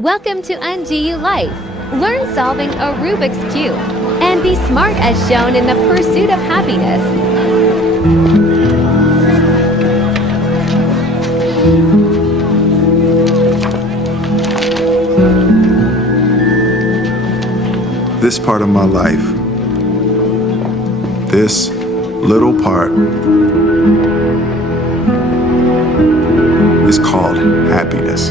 Welcome to NGU Life. Learn solving a Rubik's Cube and be smart as shown in the pursuit of happiness. This part of my life, this little part, is called happiness.